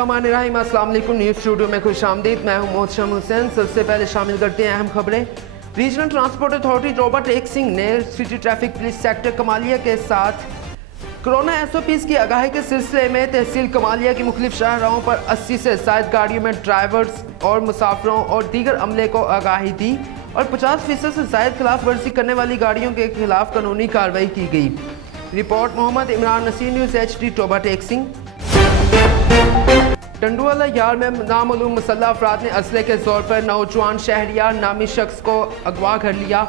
बिस्मिल्लाहिर्रहमानिर्रहीम। अस्सलाम वालेकुम। न्यूज़ स्टूडियो में खुशामदीद। मैं हूं मोहतशम हुसैन। सबसे पहले शामिल करते हैं अहम खबरें। रीजनल ट्रांसपोर्ट अथॉरिटी रॉबर्ट एक सिंह ने city traffic police sector Kamalia के साथ कोरोना SOPs की आगाही के सिलसिले में तहसील कमालिया की मुख्तलिफ शाहराहों पर 80 से ज़ायद गाड़ियों में ड्राइवर्स और मुसाफिरों और दीगर अमले को आगाही दी और 50% से ज़ायद खिलाफ वर्जी करने वाली गाड़ियों के खिलाफ कानूनी कार्रवाई की गई। Report Mohammad Imran, Naseer news HD। Robert एक सिंह। टंडुवाला यार में नामालूम मुसल्लह अफराद ने असले के जोर पर नौजवान शहरियार नामी शख्स को अगवा कर लिया।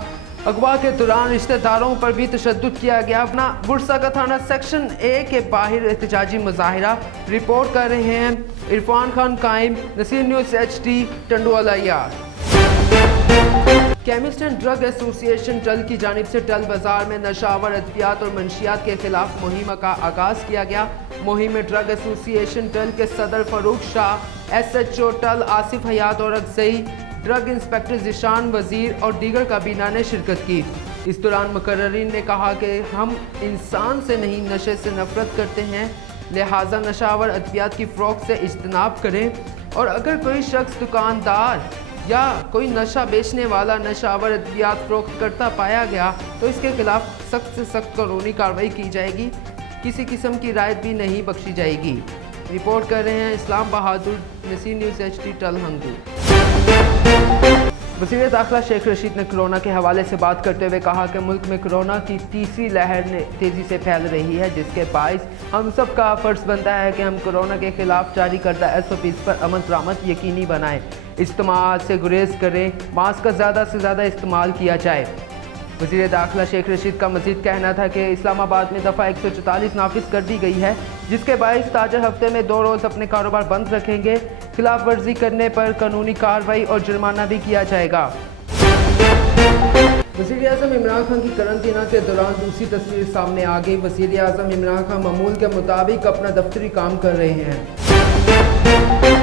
अगवा के दौरान रिश्तेदारों पर भी तशद्दुद किया गया। अपना बुरसा का थाना सेक्शन A के बाहर एहतजाजी मुजाहिरा। रिपोर्ट कर रहे हैं इरफान खान कायम, नसीर न्यूज़ HD। टंडुवाला यार। केमिस्ट एंड ड्रग एसोसिएशन टल की जानिब से टल बाजार में नशावर अद्वियात और मंशियात के खिलाफ मुहिम का आगाज किया गया। मुहिम में ड्रग एसोसिएशन टल के सदर फरूक शाह, SHO टल आसिफ हयात और अगजई, ड्रग इंस्पेक्टर जिशान वजीर और दीगर काबीना ने शिरकत की। इस दौरान मुकर्ररीन ने कहा कि हम इंसान से नहीं नशे से नफरत करते हैं, लिहाजा नशावर अद्वियात की फ़रोख्त से इज्तनाब करें और अगर कोई शख्स दुकानदार या कोई नशा बेचने वाला नशावर अद्वियात फ़रोख्त करता पाया गया तो इसके खिलाफ सख्त से सख्त कानूनी कार्रवाई की जाएगी। किसी किस्म की रायत भी नहीं बख्शी जाएगी। रिपोर्ट कर रहे हैं इस्लाम बहादुर, नसीर न्यूज़ HD। टल हंगू। वज़ीर दाखिला शेख रशीद ने कोरोना के हवाले से बात करते हुए कहा कि मुल्क में कोरोना की तीसरी लहर तेज़ी से फैल रही है, जिसके बायस हम सब का फ़र्ज़ बनता है कि हम कोरोना के खिलाफ जारी करदा SOPs पर अमल दरामद यकीनी बनाएं, इस्तेमाल से गुरेज करें, मास्क का ज़्यादा से ज़्यादा इस्तेमाल किया जाए। वज़ीर दाखिला शेख रशीद का मज़ीद कहना था कि इस्लामाबाद में दफ़ा 144 नाफिज कर दी गई है, जिसके बायस ताजर हफ्ते में 2 रोज़ अपने कारोबार बंद रखेंगे। खिलाफ वर्जी करने पर कानूनी कार्रवाई और जुर्माना भी किया जाएगा। वज़ीर आज़म इमरान खान की करंतना के दौरान दूसरी तस्वीर सामने आ गई। वज़ीर आज़म इमरान खान मामूल के मुताबिक अपना दफ्तरी काम कर रहे हैं।